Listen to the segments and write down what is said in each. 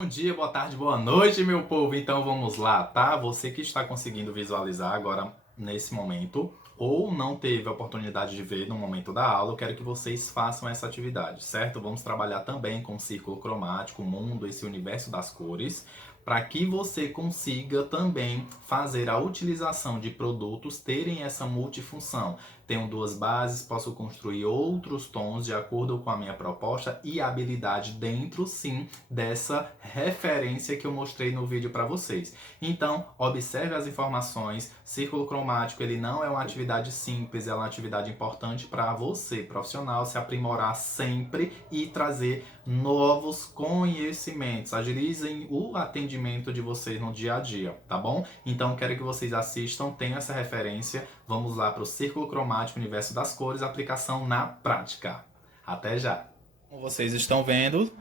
Bom dia, boa tarde, boa noite, meu povo. Então vamos lá, tá? Você que está conseguindo visualizar agora nesse momento ou não teve a oportunidade de ver no momento da aula, eu quero que vocês façam essa atividade, certo? Vamos trabalhar também com o círculo cromático, o mundo, esse universo das cores, para que você consiga também fazer a utilização de produtos terem essa multifunção. Tenho duas bases, posso construir outros tons de acordo com a minha proposta e habilidade dentro, sim, dessa referência que eu mostrei no vídeo para vocês. Então, observe as informações. Círculo cromático, ele não é uma atividade simples, é uma atividade importante para você, profissional, se aprimorar sempre e trazer novos conhecimentos. Agilizem o atendimento de vocês no dia a dia, tá bom? Então, quero que vocês assistam, tenham essa referência. Vamos lá para o Círculo Cromático, Universo das Cores, aplicação na prática. Até já! Como vocês estão vendo,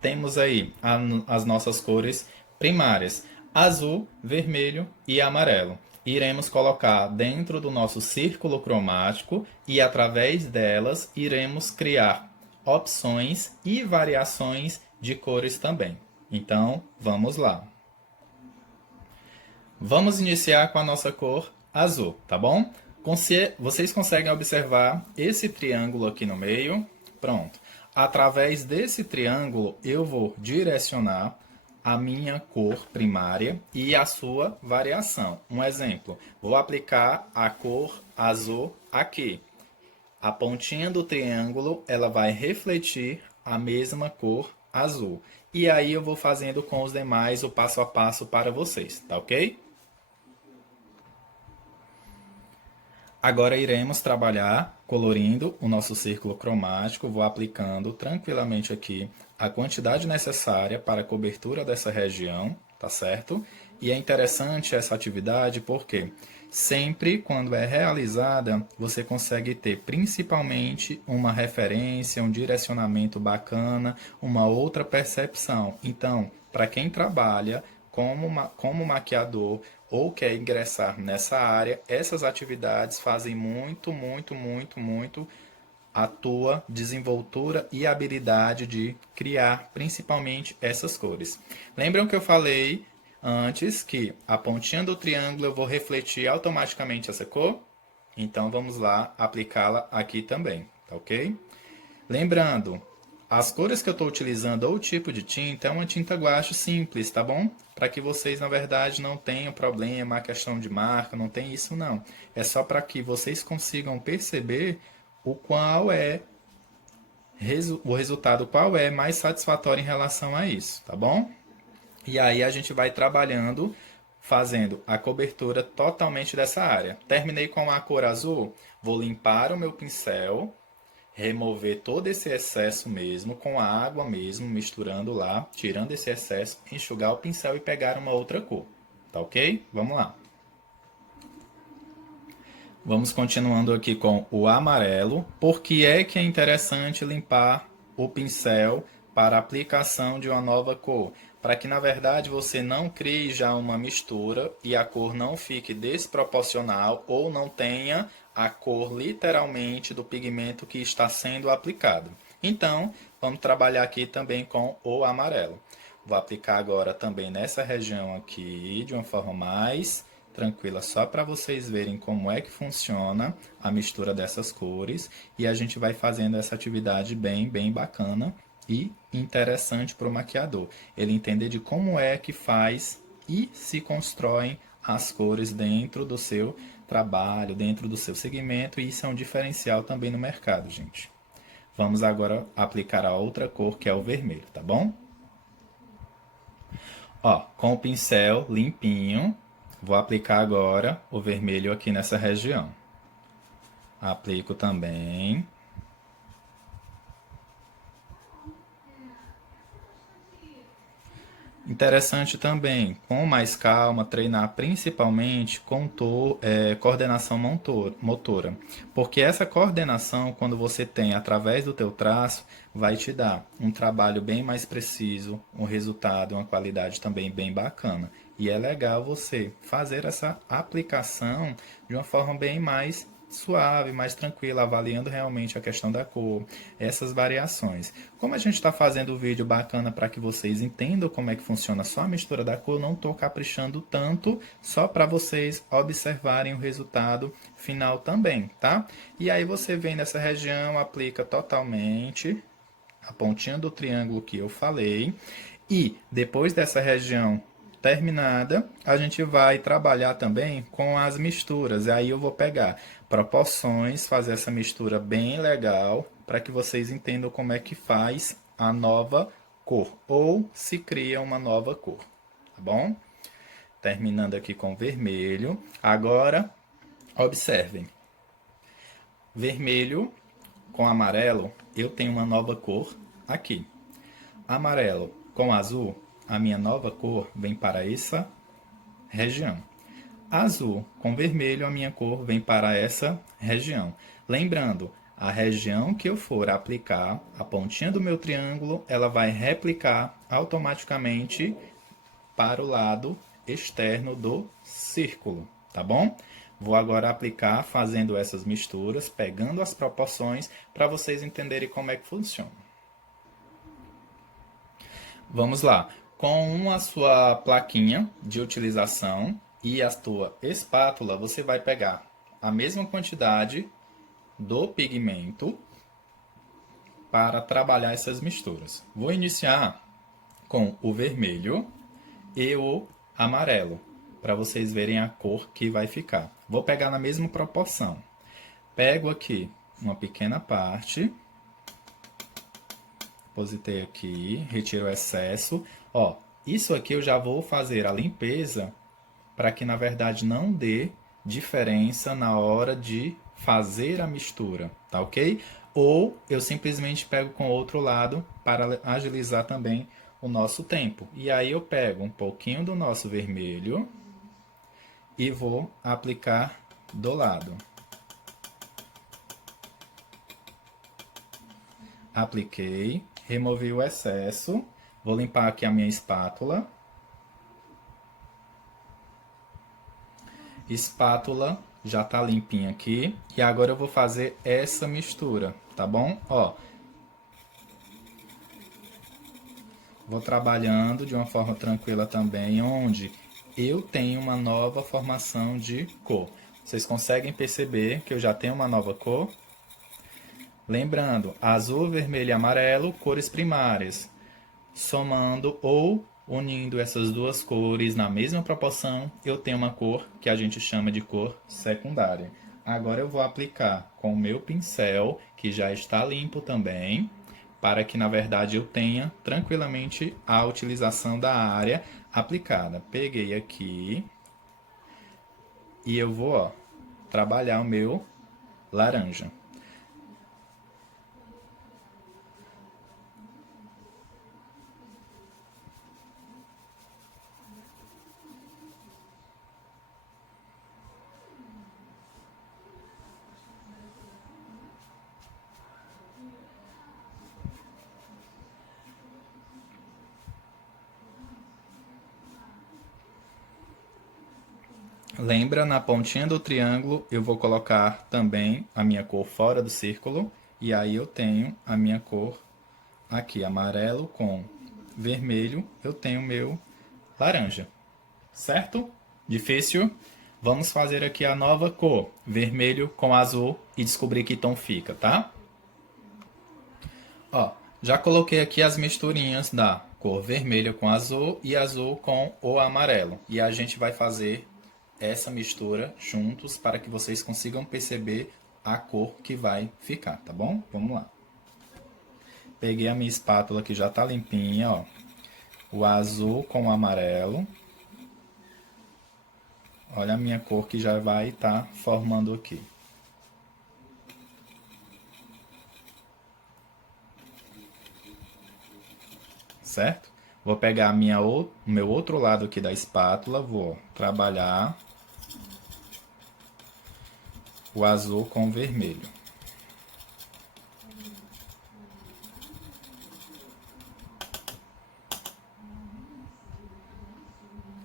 temos aí as nossas cores primárias: azul, vermelho e amarelo. Iremos colocar dentro do nosso círculo cromático e através delas iremos criar opções e variações de cores também. Então, vamos lá. Vamos iniciar com a nossa cor azul, tá bom? Vocês conseguem observar esse triângulo aqui no meio? Pronto. Através desse triângulo, eu vou direcionar a minha cor primária e a sua variação. Um exemplo, vou aplicar a cor azul aqui. A pontinha do triângulo, ela vai refletir a mesma cor azul. E aí eu vou fazendo com os demais o passo a passo para vocês, tá ok? Agora iremos trabalhar colorindo o nosso círculo cromático. Vou aplicando tranquilamente aqui a quantidade necessária para a cobertura dessa região, tá certo? E é interessante essa atividade porque sempre quando é realizada, você consegue ter principalmente uma referência, um direcionamento bacana, uma outra percepção. Então, para quem trabalha como maquiador ou quer ingressar nessa área, essas atividades fazem muito a tua desenvoltura e habilidade de criar principalmente essas cores. Lembram que eu falei antes que a pontinha do triângulo eu vou refletir automaticamente essa cor? Então vamos lá aplicá-la aqui também, tá ok? Lembrando, as cores que eu estou utilizando ou o tipo de tinta é uma tinta guache simples, tá bom? Para que vocês, na verdade, não tenham problema, a questão de marca, não tem isso não. É só para que vocês consigam perceber o qual é o resultado, qual é mais satisfatório em relação a isso, tá bom? E aí a gente vai trabalhando, fazendo a cobertura totalmente dessa área. Terminei com a cor azul, vou limpar o meu pincel, remover todo esse excesso mesmo, com a água mesmo, misturando lá, tirando esse excesso, enxugar o pincel e pegar uma outra cor. Tá ok? Vamos lá. Vamos continuando aqui com o amarelo. Por que é interessante limpar o pincel para a aplicação de uma nova cor? Para que, na verdade, você não crie já uma mistura e a cor não fique desproporcional ou não tenha a cor literalmente do pigmento que está sendo aplicado. Então, vamos trabalhar aqui também com o amarelo. Vou aplicar agora também nessa região aqui, de uma forma mais tranquila, só para vocês verem como é que funciona a mistura dessas cores. E a gente vai fazendo essa atividade bem bacana e interessante para o maquiador. Ele entender de como é que faz e se constroem as cores dentro do seu trabalho, dentro do seu segmento. E isso é um diferencial também no mercado, gente. Vamos agora aplicar a outra cor, que é o vermelho, tá bom? Ó, com o pincel limpinho, vou aplicar agora o vermelho aqui nessa região. Aplico também. Interessante também, com mais calma, treinar principalmente com coordenação motora. Porque essa coordenação, quando você tem através do teu traço, vai te dar um trabalho bem mais preciso, um resultado, uma qualidade também bem bacana. E é legal você fazer essa aplicação de uma forma bem mais suave, mais tranquila, avaliando realmente a questão da cor, essas variações. Como a gente está fazendo o vídeo bacana para que vocês entendam como é que funciona só a mistura da cor, eu não estou caprichando tanto, só para vocês observarem o resultado final também, tá? E aí você vem nessa região, aplica totalmente a pontinha do triângulo que eu falei, e depois dessa região terminada, a gente vai trabalhar também com as misturas. E aí eu vou pegar proporções, fazer essa mistura bem legal, para que vocês entendam como é que faz a nova cor, ou se cria uma nova cor, tá bom? Terminando aqui com vermelho. Agora, observem. Vermelho com amarelo, eu tenho uma nova cor aqui. Amarelo com azul, a minha nova cor vem para essa região. Azul com vermelho, a minha cor vem para essa região. Lembrando, a região que eu for aplicar, a pontinha do meu triângulo, ela vai replicar automaticamente para o lado externo do círculo, tá bom? Vou agora aplicar fazendo essas misturas, pegando as proporções para vocês entenderem como é que funciona. Vamos lá. Com a sua plaquinha de utilização e a sua espátula, você vai pegar a mesma quantidade do pigmento para trabalhar essas misturas. Vou iniciar com o vermelho e o amarelo, para vocês verem a cor que vai ficar. Vou pegar na mesma proporção. Pego aqui uma pequena parte, depositei aqui, retiro o excesso. Ó, isso aqui eu já vou fazer a limpeza para que na verdade não dê diferença na hora de fazer a mistura, tá ok? Ou eu simplesmente pego com o outro lado para agilizar também o nosso tempo. E aí eu pego um pouquinho do nosso vermelho e vou aplicar do lado. Apliquei, removi o excesso, vou limpar aqui a minha espátula. Espátula já tá limpinha aqui. E agora eu vou fazer essa mistura, tá bom? Ó, vou trabalhando de uma forma tranquila também, onde eu tenho uma nova formação de cor. Vocês conseguem perceber que eu já tenho uma nova cor? Lembrando, azul, vermelho e amarelo, cores primárias. Somando ou unindo essas duas cores na mesma proporção, eu tenho uma cor que a gente chama de cor secundária. Agora eu vou aplicar com o meu pincel, que já está limpo também, para que na verdade eu tenha tranquilamente a utilização da área aplicada. Peguei aqui e eu vou, ó, trabalhar o meu laranja. Lembra, na pontinha do triângulo eu vou colocar também a minha cor fora do círculo. E aí eu tenho a minha cor aqui, amarelo com vermelho, eu tenho meu laranja. Certo? Difícil? Vamos fazer aqui a nova cor, vermelho com azul, e descobrir que tom fica, tá? Ó, já coloquei aqui as misturinhas da cor vermelha com azul e azul com o amarelo. E a gente vai fazer essa mistura juntos para que vocês consigam perceber a cor que vai ficar, tá bom? Vamos lá. Peguei a minha espátula que já tá limpinha, ó. O azul com o amarelo. Olha a minha cor que já vai estar formando aqui. Certo? Vou pegar o meu outro lado aqui da espátula, vou trabalhar o azul com o vermelho.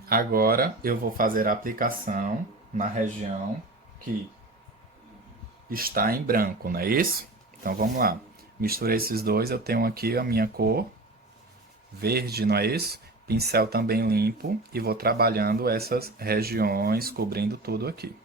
Agora eu vou fazer a aplicação na região que está em branco, não é isso? Então vamos lá. Misturei esses dois, eu tenho aqui a minha cor verde, não é isso? Pincel também limpo e vou trabalhando essas regiões, cobrindo tudo aqui.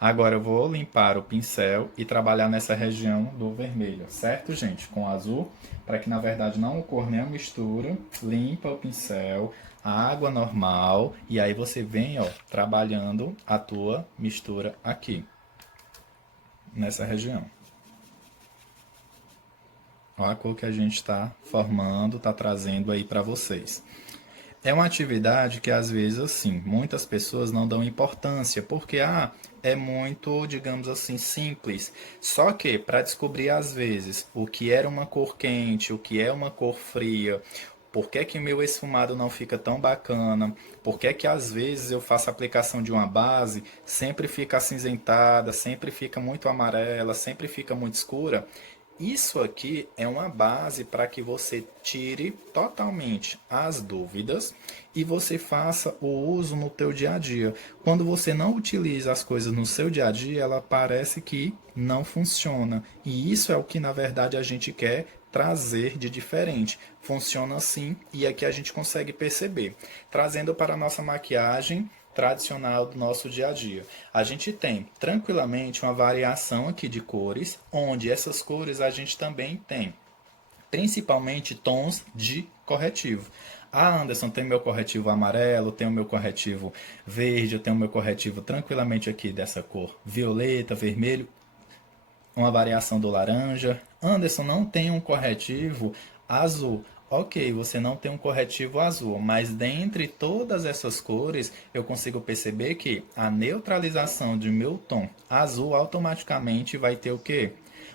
Agora eu vou limpar o pincel e trabalhar nessa região do vermelho, certo, gente? Com o azul, para que na verdade não ocorra nenhuma mistura. Limpa o pincel, água normal, e aí você vem, ó, trabalhando a tua mistura aqui, nessa região. Olha a cor que a gente está formando, está trazendo aí para vocês. É uma atividade que às vezes assim, muitas pessoas não dão importância, porque é muito, digamos assim, simples. Só que para descobrir às vezes o que era uma cor quente, o que é uma cor fria, por que que o meu esfumado não fica tão bacana, por que que às vezes eu faço a aplicação de uma base, sempre fica acinzentada, sempre fica muito amarela, sempre fica muito escura. Isso aqui é uma base para que você tire totalmente as dúvidas e você faça o uso no teu dia a dia. Quando você não utiliza as coisas no seu dia a dia, ela parece que não funciona. E isso é o que na verdade a gente quer trazer de diferente. Funciona assim e aqui a gente consegue perceber. Trazendo para a nossa maquiagem tradicional do nosso dia a dia. A gente tem tranquilamente uma variação aqui de cores, onde essas cores a gente também tem principalmente tons de corretivo. Anderson, tem meu corretivo amarelo, tem o meu corretivo verde, eu tenho o meu corretivo tranquilamente aqui dessa cor violeta, vermelho, uma variação do laranja. Anderson, não tem um corretivo azul. Ok, você não tem um corretivo azul, mas dentre todas essas cores eu consigo perceber que a neutralização de meu tom azul automaticamente vai ter o quê?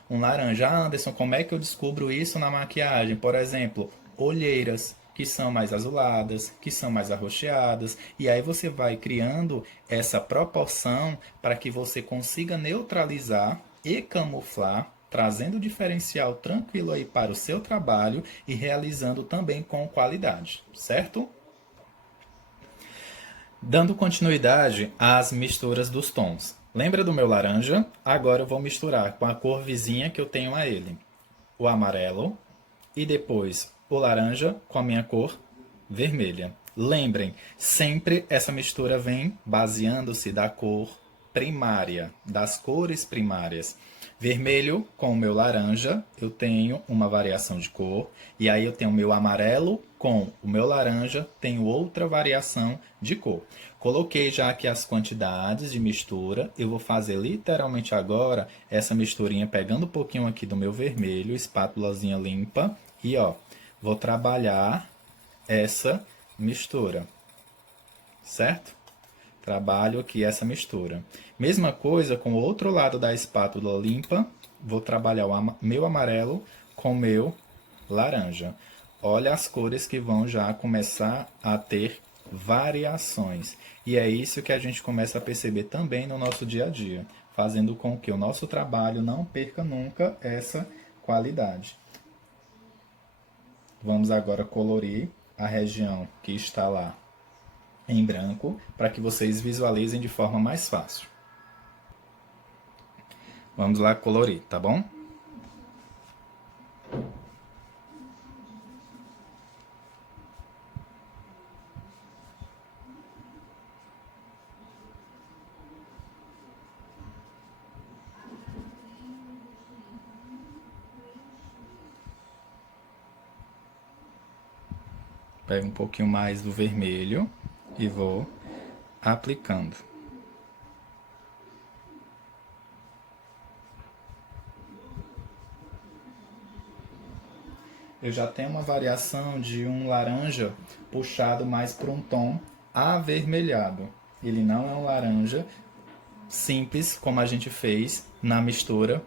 Um laranja. Anderson, como é que eu descubro isso na maquiagem? Por exemplo, olheiras que são mais azuladas, que são mais arroxeadas, e aí você vai criando essa proporção para que você consiga neutralizar e camuflar, trazendo diferencial tranquilo aí para o seu trabalho e realizando também com qualidade, certo? Dando continuidade às misturas dos tons. Lembra do meu laranja? Agora eu vou misturar com a cor vizinha que eu tenho a ele. O amarelo e depois o laranja com a minha cor vermelha. Lembrem, sempre essa mistura vem baseando-se da cor primária, das cores primárias. Vermelho com o meu laranja, eu tenho uma variação de cor. E aí eu tenho o meu amarelo com o meu laranja, tenho outra variação de cor. Coloquei já aqui as quantidades de mistura. Eu vou fazer literalmente agora essa misturinha pegando um pouquinho aqui do meu vermelho, espátulazinha limpa. E ó, vou trabalhar essa mistura, certo? Trabalho aqui essa mistura. Mesma coisa com o outro lado da espátula limpa, vou trabalhar o meu amarelo com o meu laranja. Olha as cores que vão já começar a ter variações. E é isso que a gente começa a perceber também no nosso dia a dia, fazendo com que o nosso trabalho não perca nunca essa qualidade. Vamos agora colorir a região que está lá em branco, para que vocês visualizem de forma mais fácil. Vamos lá colorir, tá bom? Pego um pouquinho mais do vermelho e vou aplicando. Eu já tenho uma variação de um laranja puxado mais para um tom avermelhado. Ele não é um laranja simples como a gente fez na mistura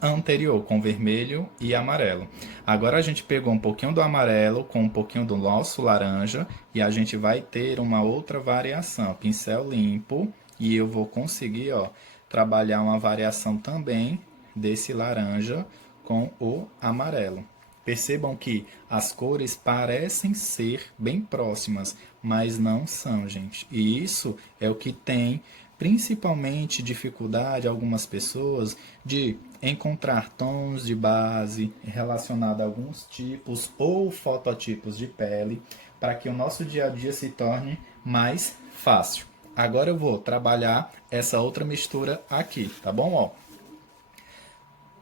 anterior, com vermelho e amarelo. Agora a gente pegou um pouquinho do amarelo com um pouquinho do nosso laranja e a gente vai ter uma outra variação. Pincel limpo e eu vou conseguir, ó, trabalhar uma variação também desse laranja com o amarelo. Percebam que as cores parecem ser bem próximas, mas não são, gente. E isso é o que tem principalmente dificuldade algumas pessoas de encontrar tons de base relacionados a alguns tipos ou fototipos de pele para que o nosso dia a dia se torne mais fácil. Agora eu vou trabalhar essa outra mistura aqui, tá bom? Ó,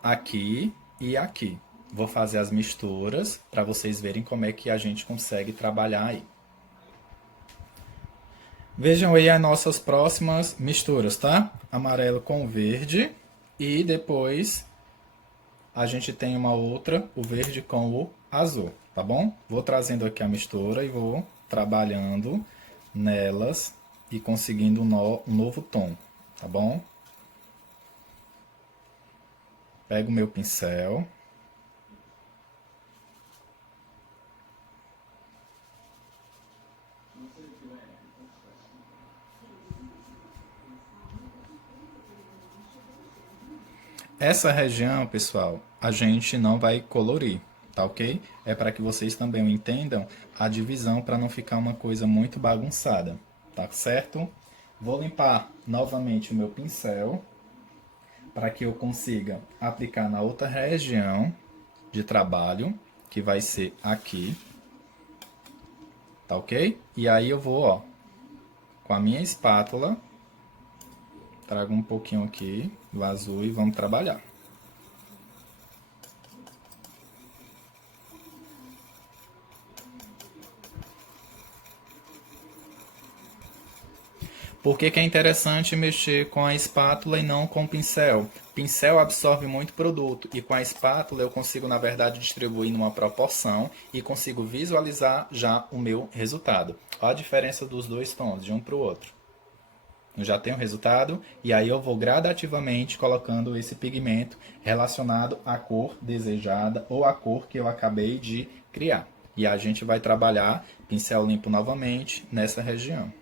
aqui e aqui. Vou fazer as misturas para vocês verem como é que a gente consegue trabalhar aí. Vejam aí as nossas próximas misturas, tá? Amarelo com verde e depois a gente tem uma outra, o verde com o azul, tá bom? Vou trazendo aqui a mistura e vou trabalhando nelas e conseguindo um novo tom, tá bom? Pego o meu pincel. Essa região, pessoal, a gente não vai colorir, tá ok? É para que vocês também entendam a divisão para não ficar uma coisa muito bagunçada, tá certo? Vou limpar novamente o meu pincel para que eu consiga aplicar na outra região de trabalho, que vai ser aqui, tá ok? E aí eu vou, ó, com a minha espátula, trago um pouquinho aqui do azul e vamos trabalhar. Por que que é interessante mexer com a espátula e não com o pincel? Pincel absorve muito produto e com a espátula eu consigo, na verdade, distribuir numa proporção e consigo visualizar já o meu resultado. Olha a diferença dos dois tons, de um para o outro. Eu já tenho o resultado e aí eu vou gradativamente colocando esse pigmento relacionado à cor desejada ou à cor que eu acabei de criar. E a gente vai trabalhar pincel limpo novamente nessa região.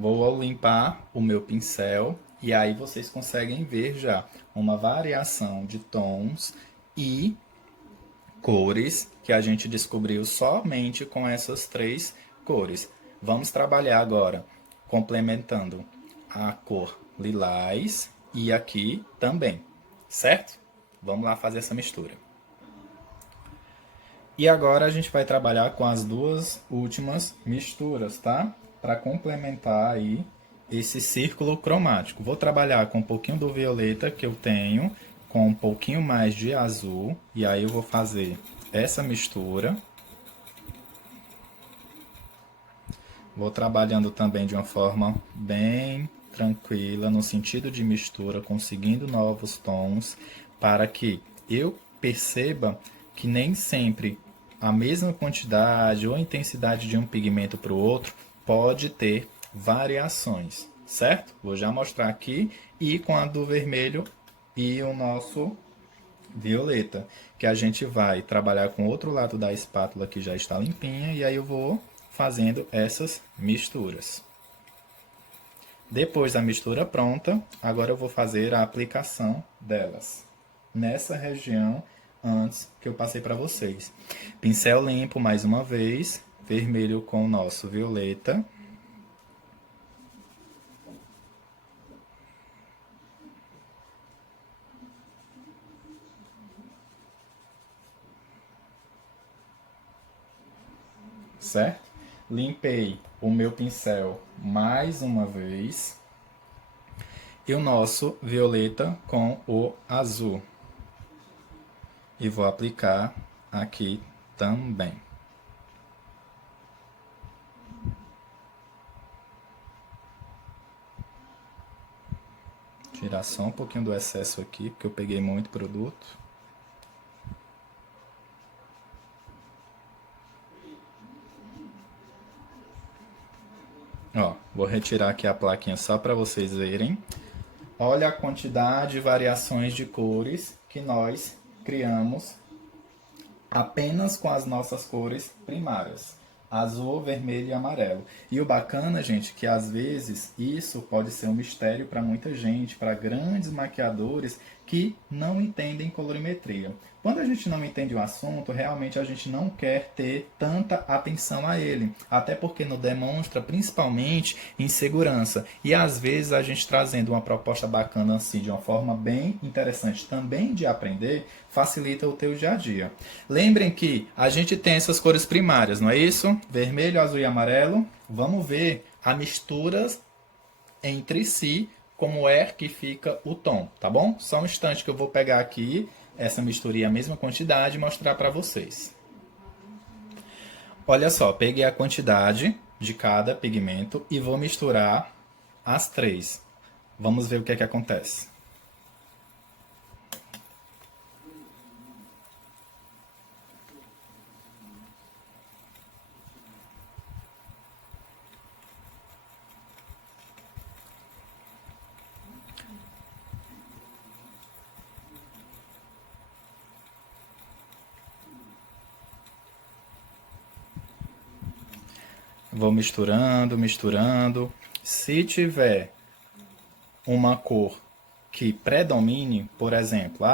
Vou limpar o meu pincel e aí vocês conseguem ver já uma variação de tons e cores que a gente descobriu somente com essas três cores. Vamos trabalhar agora complementando a cor lilás e aqui também, certo? Vamos lá fazer essa mistura. E agora a gente vai trabalhar com as duas últimas misturas, tá? Para complementar aí esse círculo cromático. Vou trabalhar com um pouquinho do violeta que eu tenho, com um pouquinho mais de azul, e aí eu vou fazer essa mistura. Vou trabalhando também de uma forma bem tranquila, no sentido de mistura, conseguindo novos tons, para que eu perceba que nem sempre a mesma quantidade ou intensidade de um pigmento para o outro pode ter variações, certo? Vou já mostrar aqui e com a do vermelho e o nosso violeta, que a gente vai trabalhar com o outro lado da espátula que já está limpinha e aí eu vou fazendo essas misturas. Depois da mistura pronta, agora eu vou fazer a aplicação delas nessa região antes que eu passei para vocês. Pincel limpo mais uma vez, vermelho com o nosso violeta. Certo? Limpei o meu pincel mais uma vez. E o nosso violeta com o azul. E vou aplicar aqui também. Tirar só um pouquinho do excesso aqui, porque eu peguei muito produto. Ó, vou retirar aqui a plaquinha só para vocês verem. Olha a quantidade de variações de cores que nós criamos apenas com as nossas cores primárias. Azul, vermelho e amarelo. E o bacana, gente, que às vezes isso pode ser um mistério para muita gente, para grandes maquiadores que não entendem colorimetria. Quando a gente não entende o assunto, realmente a gente não quer ter tanta atenção a ele, até porque nos demonstra principalmente insegurança. E às vezes a gente trazendo uma proposta bacana assim, de uma forma bem interessante também de aprender, facilita o teu dia a dia. Lembrem que a gente tem essas cores primárias, não é isso? Vermelho, azul e amarelo. Vamos ver a mistura entre si, como é que fica o tom, tá bom? Só um instante que eu vou pegar aqui essa misturinha, a mesma quantidade, e mostrar para vocês. Olha só, peguei a quantidade de cada pigmento e vou misturar as três. Vamos ver o que é que acontece. Vou misturando, misturando. Se tiver uma cor que predomine, por exemplo,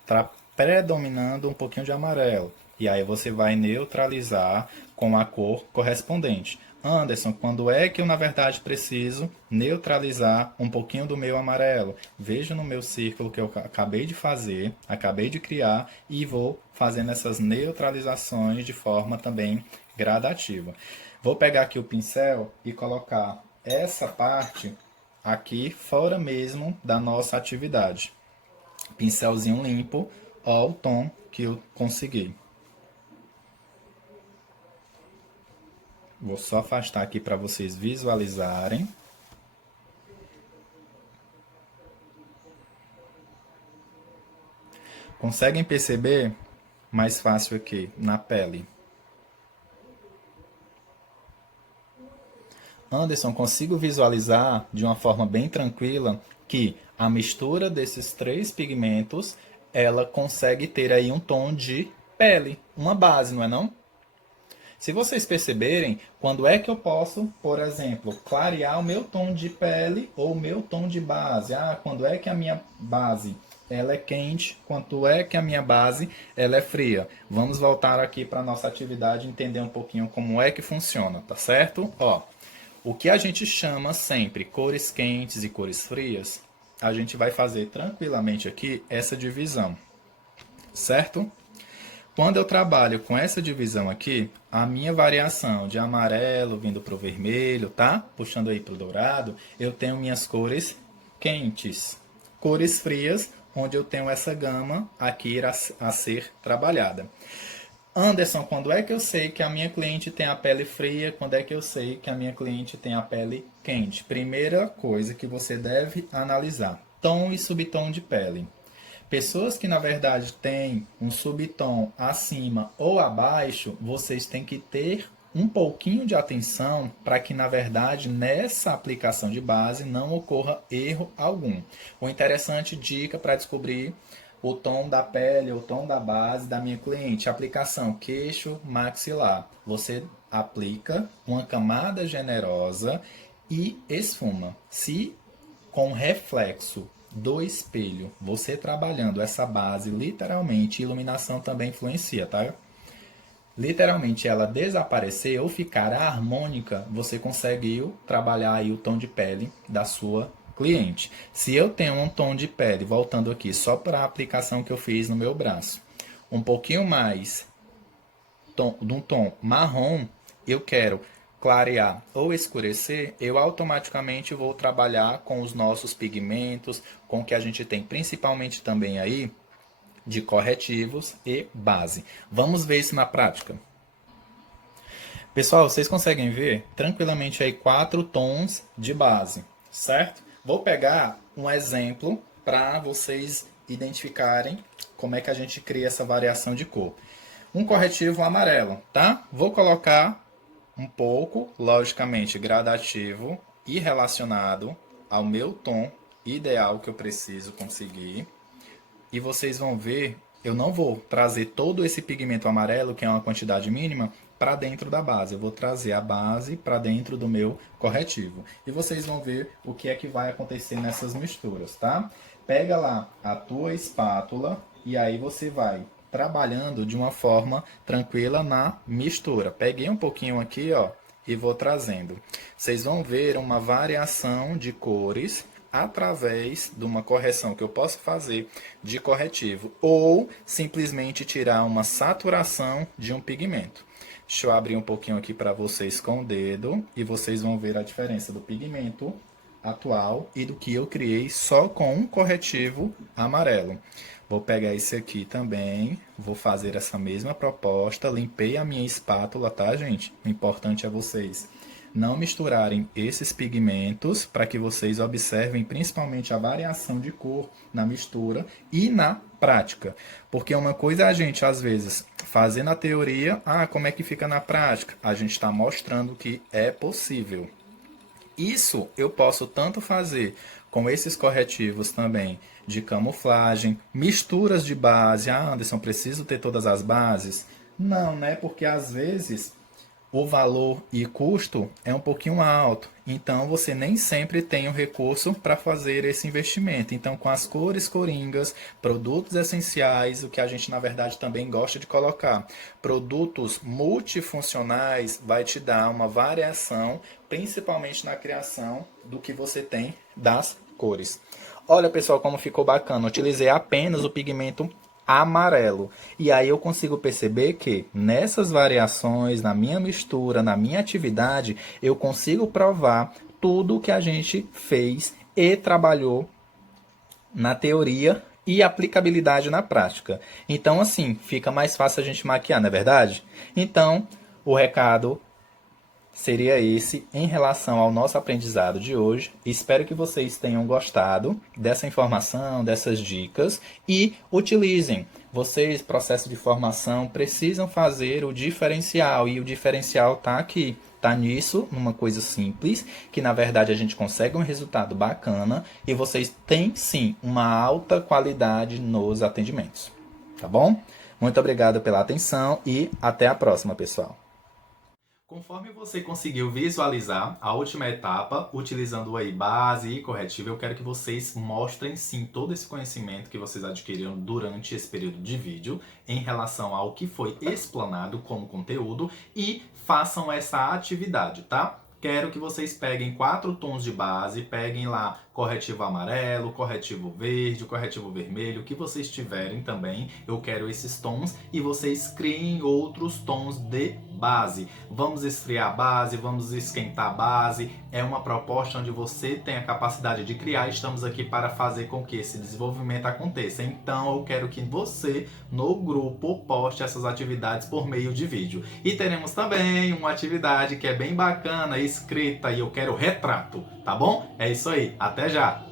está predominando um pouquinho de amarelo. E aí você vai neutralizar com a cor correspondente. Anderson, quando é que eu na verdade preciso neutralizar um pouquinho do meu amarelo? Veja no meu círculo que eu acabei de fazer, acabei de criar e vou fazendo essas neutralizações de forma também gradativa. Vou pegar aqui o pincel e colocar essa parte aqui fora mesmo da nossa atividade. Pincelzinho limpo, ó o tom que eu consegui. Vou só afastar aqui para vocês visualizarem. Conseguem perceber? Mais fácil aqui, na pele. Anderson, consigo visualizar de uma forma bem tranquila que a mistura desses três pigmentos, ela consegue ter aí um tom de pele, uma base, não é não? Se vocês perceberem, quando é que eu posso, por exemplo, clarear o meu tom de pele ou o meu tom de base? Quando é que a minha base ela é quente, quanto é que a minha base ela é fria? Vamos voltar aqui para a nossa atividade e entender um pouquinho como é que funciona, tá certo? Ó, o que a gente chama sempre cores quentes e cores frias, a gente vai fazer tranquilamente aqui essa divisão, certo? Quando eu trabalho com essa divisão aqui, a minha variação de amarelo vindo para o vermelho, tá? Puxando aí para o dourado, eu tenho minhas cores quentes. Cores frias, onde eu tenho essa gama aqui a ser trabalhada. Anderson, quando é que eu sei que a minha cliente tem a pele fria? Quando é que eu sei que a minha cliente tem a pele quente? Primeira coisa que você deve analisar: tom e subtom de pele. Pessoas que na verdade têm um subtom acima ou abaixo, vocês têm que ter um pouquinho de atenção para que na verdade nessa aplicação de base não ocorra erro algum. O interessante dica para descobrir o tom da pele, o tom da base da minha cliente. Aplicação queixo, maxilar. Você aplica uma camada generosa e esfuma. Se com reflexo do espelho, você trabalhando essa base, literalmente, iluminação também influencia, tá? Literalmente ela desaparecer ou ficar harmônica, você conseguiu trabalhar aí o tom de pele da sua cliente. Se eu tenho um tom de pele, voltando aqui só para a aplicação que eu fiz no meu braço, um pouquinho mais de um tom marrom, eu quero clarear ou escurecer, eu automaticamente vou trabalhar com os nossos pigmentos, com o que a gente tem principalmente também aí de corretivos e base. Vamos ver isso na prática. Pessoal, vocês conseguem ver tranquilamente aí 4 tons de base, certo? Vou pegar um exemplo para vocês identificarem como é que a gente cria essa variação de cor. Um corretivo amarelo, tá? Vou colocar um pouco, logicamente, gradativo e relacionado ao meu tom ideal que eu preciso conseguir. E vocês vão ver, eu não vou trazer todo esse pigmento amarelo, que é uma quantidade mínima, para dentro da base. Eu vou trazer a base para dentro do meu corretivo. E vocês vão ver o que é que vai acontecer nessas misturas, tá? Pega lá a tua espátula e aí você vai trabalhando de uma forma tranquila na mistura. Peguei um pouquinho aqui, ó, e vou trazendo. Vocês vão ver uma variação de cores através de uma correção que eu posso fazer de corretivo ou simplesmente tirar uma saturação de um pigmento. Deixa eu abrir um pouquinho aqui para vocês com o dedo e vocês vão ver a diferença do pigmento atual e do que eu criei só com um corretivo amarelo. Vou pegar esse aqui também, vou fazer essa mesma proposta, limpei a minha espátula, tá, gente? O importante é vocês não misturarem esses pigmentos para que vocês observem principalmente a variação de cor na mistura e na prática. Porque uma coisa é a gente, às vezes, fazer na teoria, como é que fica na prática? A gente está mostrando que é possível. Isso eu posso tanto fazer com esses corretivos também de camuflagem, misturas de base. Anderson, preciso ter todas as bases? Não, né? Porque às vezes o valor e custo é um pouquinho alto. Então você nem sempre tem o recurso para fazer esse investimento. Então, com as cores coringas, produtos essenciais, o que a gente na verdade também gosta de colocar, produtos multifuncionais, vai te dar uma variação, principalmente na criação do que você tem das cores. Olha, pessoal, como ficou bacana. Utilizei apenas o pigmento amarelo. E aí eu consigo perceber que nessas variações, na minha mistura, na minha atividade, eu consigo provar tudo que a gente fez e trabalhou na teoria e aplicabilidade na prática. Então, assim, fica mais fácil a gente maquiar, não é verdade? Então, o recado seria esse em relação ao nosso aprendizado de hoje. Espero que vocês tenham gostado dessa informação, dessas dicas e utilizem. Vocês, processo de formação, precisam fazer o diferencial e o diferencial está aqui. Está nisso, numa coisa simples, que na verdade a gente consegue um resultado bacana e vocês têm sim uma alta qualidade nos atendimentos. Tá bom? Muito obrigado pela atenção e até a próxima, pessoal. Conforme você conseguiu visualizar a última etapa, utilizando aí base e corretivo, eu quero que vocês mostrem sim todo esse conhecimento que vocês adquiriram durante esse período de vídeo em relação ao que foi explanado como conteúdo e façam essa atividade, tá? Quero que vocês peguem 4 tons de base, peguem lá corretivo amarelo, corretivo verde, corretivo vermelho, o que vocês tiverem também. Eu quero esses tons e vocês criem outros tons de base. Vamos esfriar a base, vamos esquentar a base. É uma proposta onde você tem a capacidade de criar. Estamos aqui para fazer com que esse desenvolvimento aconteça. Então eu quero que você, no grupo, poste essas atividades por meio de vídeo. E teremos também uma atividade que é bem bacana, escrita, e eu quero retrato, tá bom? É isso aí, até já!